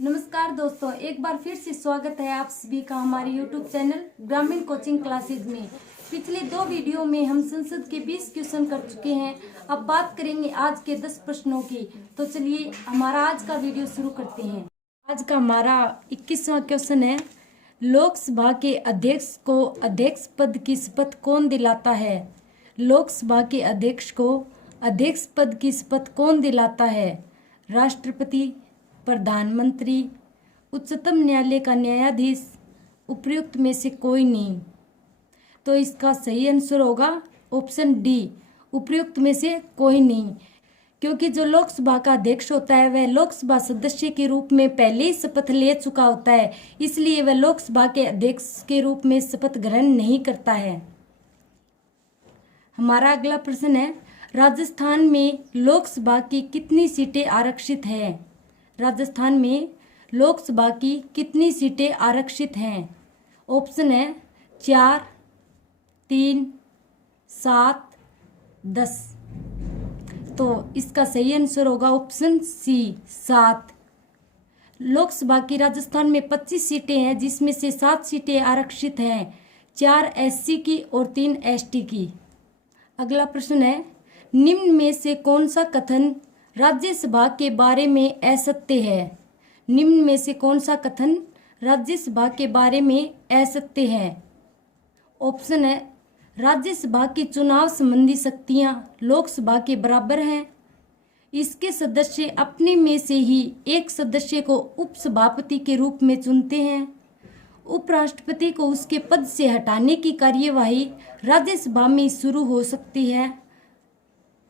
नमस्कार दोस्तों, एक बार फिर से स्वागत है आप सभी का हमारे YouTube चैनल ग्रामीण कोचिंग क्लासेज में। पिछले 2 वीडियो में हम संसद के 20 क्वेश्चन कर चुके हैं। अब बात करेंगे आज के 10 प्रश्नों की। तो चलिए हमारा आज का वीडियो शुरू करते हैं। आज का हमारा 21वां क्वेश्चन है, लोकसभा के अध्यक्ष को अध्यक्ष पद की शपथ कौन दिलाता है? लोकसभा के अध्यक्ष को अध्यक्ष पद की शपथ कौन दिलाता है? राष्ट्रपति, प्रधानमंत्री, उच्चतम न्यायालय का न्यायाधीश, उपयुक्त में से कोई नहीं। तो इसका सही आंसर होगा ऑप्शन डी, उपयुक्त में से कोई नहीं। क्योंकि जो लोकसभा का अध्यक्ष होता है वह लोकसभा सदस्य के रूप में पहले ही शपथ ले चुका होता है, इसलिए वह लोकसभा के अध्यक्ष के रूप में शपथ ग्रहण नहीं करता है। हमारा अगला प्रश्न है, राजस्थान में लोकसभा की कितनी सीटें आरक्षित हैं? राजस्थान में लोकसभा की कितनी सीटें आरक्षित हैं? ऑप्शन है 4, 3, 7, 10। तो इसका सही आंसर होगा ऑप्शन सी, 7। लोकसभा की राजस्थान में 25 सीटें हैं, जिसमें से 7 सीटें आरक्षित हैं, 4 एससी की और 3 एसटी की। अगला प्रश्न है, निम्न में से कौन सा कथन राज्यसभा के बारे में असत्य है? निम्न में से कौन सा कथन राज्यसभा के बारे में असत्य है? ऑप्शन है, राज्यसभा की चुनाव संबंधी शक्तियां लोकसभा के बराबर हैं। इसके सदस्य अपने में से ही एक सदस्य को उपसभापति के रूप में चुनते हैं। उपराष्ट्रपति को उसके पद से हटाने की कार्यवाही राज्यसभा में शुरू हो सकती है।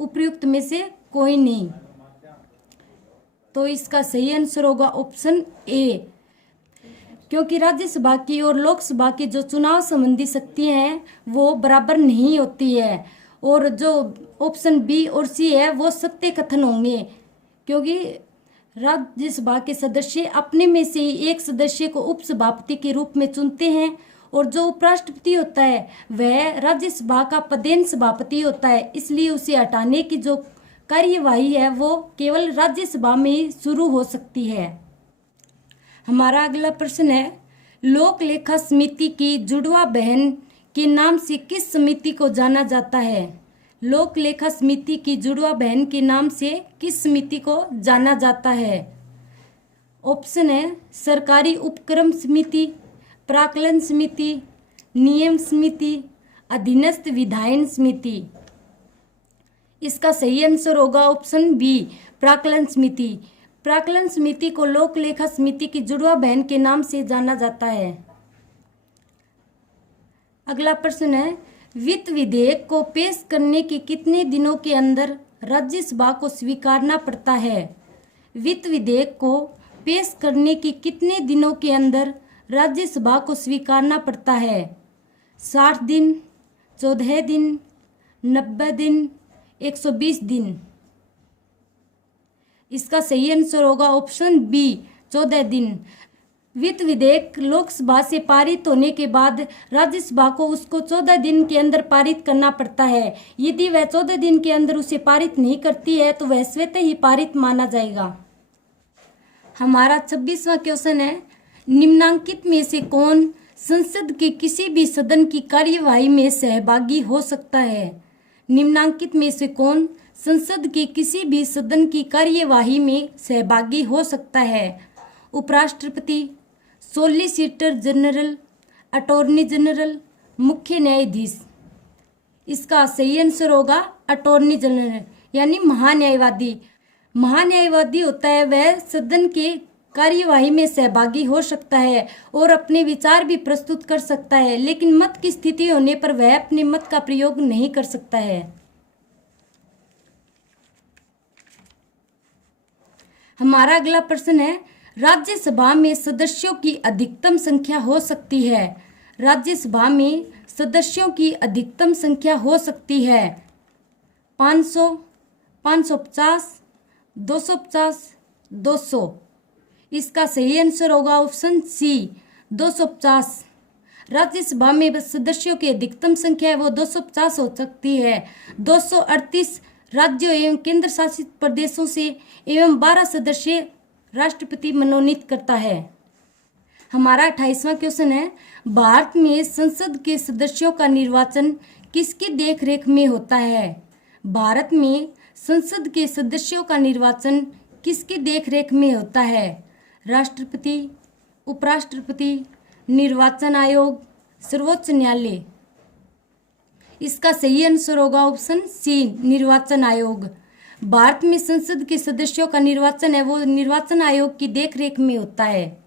उपयुक्त में से कोई नहीं। तो इसका सही आंसर होगा ऑप्शन ए। क्योंकि राज्यसभा की और लोकसभा की जो चुनाव संबंधी शक्तियां हैं वो बराबर नहीं होती है, और जो ऑप्शन बी और सी है वो सत्य कथन होंगे। क्योंकि राज्यसभा के सदस्य अपने में से ही एक सदस्य को उपसभापति के रूप में चुनते हैं, और जो उपराष्ट्रपति होता है वह राज्यसभा का पदेन सभापति होता है, इसलिए उसे हटाने की जो कार्यवाही है वो केवल राज्यसभा में ही शुरू हो सकती है। हमारा अगला प्रश्न है, लोक लेखा समिति की जुड़वा बहन के नाम से किस समिति को जाना जाता है? लोक लेखा समिति की जुड़वा बहन के नाम से किस समिति को जाना जाता है? ऑप्शन है, सरकारी उपक्रम समिति, प्राक्कलन समिति, नियम समिति, अधीनस्थ विधायन समिति। इसका सही आंसर होगा ऑप्शन बी, प्राक्कलन समिति। प्राक्कलन समिति को लोक लेखा समिति की जुड़वा बहन के नाम से जाना जाता है। अगला प्रश्न है, वित्त विधेयक को पेश करने के कितने दिनों के अंदर राज्यसभा को स्वीकारना पड़ता है? वित्त विधेयक को पेश करने के कितने दिनों के अंदर राज्यसभा को स्वीकारना पड़ता है? 60 दिन, 14 दिन, 90 दिन, 120 दिन। इसका सही आंसर होगा ऑप्शन बी, 14 दिन। वित्त विधेयक लोकसभा से पारित होने के बाद राज्यसभा को उसको 14 दिन के अंदर पारित करना पड़ता है। यदि वह 14 दिन के अंदर उसे पारित नहीं करती है तो वह स्वतः ही पारित माना जाएगा। हमारा 26वां क्वेश्चन है, निम्नांकित में से कौन संसद के किसी भी सदन की कार्यवाही में सहभागी हो सकता है? निम्नांकित में से कौन संसद के किसी भी सदन की कार्यवाही में सहभागी हो सकता है? उपराष्ट्रपति, सॉलिसिटर जनरल, अटॉर्नी जनरल, मुख्य न्यायाधीश। इसका सही आंसर होगा अटॉर्नी जनरल, यानी महान्यायवादी। महान्यायवादी होता है वह सदन के कार्यवाही में सहभागी हो सकता है और अपने विचार भी प्रस्तुत कर सकता है, लेकिन मत की स्थिति होने पर वह अपने मत का प्रयोग नहीं कर सकता है। हमारा अगला प्रश्न है, राज्यसभा में सदस्यों की अधिकतम संख्या हो सकती है? राज्यसभा में सदस्यों की अधिकतम संख्या हो सकती है 500, 550, 250, 200। इसका सही आंसर होगा ऑप्शन सी, 250। राज्यसभा में सदस्यों की अधिकतम संख्या है वो 250 हो सकती है। 238 राज्यों एवं केंद्र शासित प्रदेशों से एवं 12 सदस्य राष्ट्रपति मनोनीत करता है? हमारा 28वां क्वेश्चन है, भारत में संसद के सदस्यों का निर्वाचन किसकी देखरेख में होता है? भारत में संसद के सदस्यों का निर्वाचन किसकी देखरेख में होता है? राष्ट्रपति, उपराष्ट्रपति, निर्वाचन आयोग, सर्वोच्च न्यायालय। इसका सही आंसर होगा ऑप्शन सी, निर्वाचन आयोग। भारत में संसद के सदस्यों का निर्वाचन है वो निर्वाचन आयोग की देखरेख में होता है।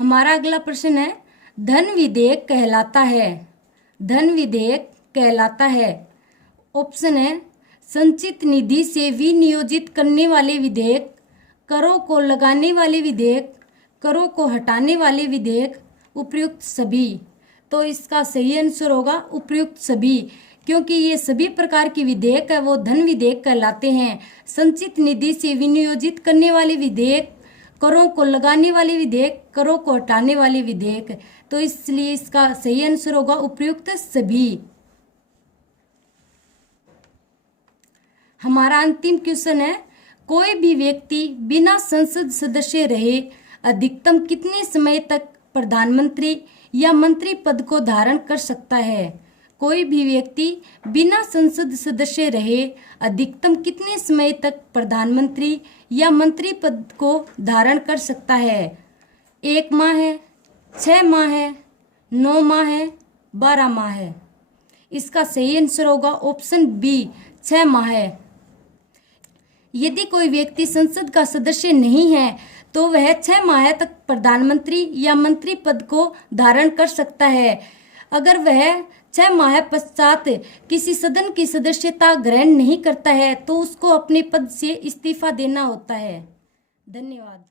हमारा अगला प्रश्न है, धन विधेयक कहलाता है? धन विधेयक कहलाता है। ऑप्शन है, संचित निधि से विनियोजित करने वाले विधेयक, करों को लगाने वाले विधेयक, करों को हटाने वाले विधेयक, उपयुक्त सभी। तो इसका सही आंसर होगा उपयुक्त सभी, क्योंकि ये सभी प्रकार के विधेयक है वो धन विधेयक कहलाते हैं। संचित निधि से विनियोजित करने वाले विधेयक, करों को लगाने वाले विधेयक, करों को हटाने वाले विधेयक, तो इसलिए इसका सही आंसर होगा उपयुक्त सभी। हमारा अंतिम क्वेश्चन है, कोई भी व्यक्ति बिना संसद सदस्य रहे अधिकतम कितने समय तक प्रधानमंत्री या मंत्री पद को धारण कर सकता है? कोई भी व्यक्ति बिना संसद सदस्य रहे अधिकतम कितने समय तक प्रधानमंत्री या मंत्री पद को धारण कर सकता है? 1 माह है, 6 माह है, 9 माह है, 12 माह है। इसका सही आंसर होगा ऑप्शन बी, 6 माह है। यदि कोई व्यक्ति संसद का सदस्य नहीं है तो वह 6 माह तक प्रधानमंत्री या मंत्री पद को धारण कर सकता है। अगर वह 6 माह पश्चात किसी सदन की सदस्यता ग्रहण नहीं करता है तो उसको अपने पद से इस्तीफा देना होता है। धन्यवाद।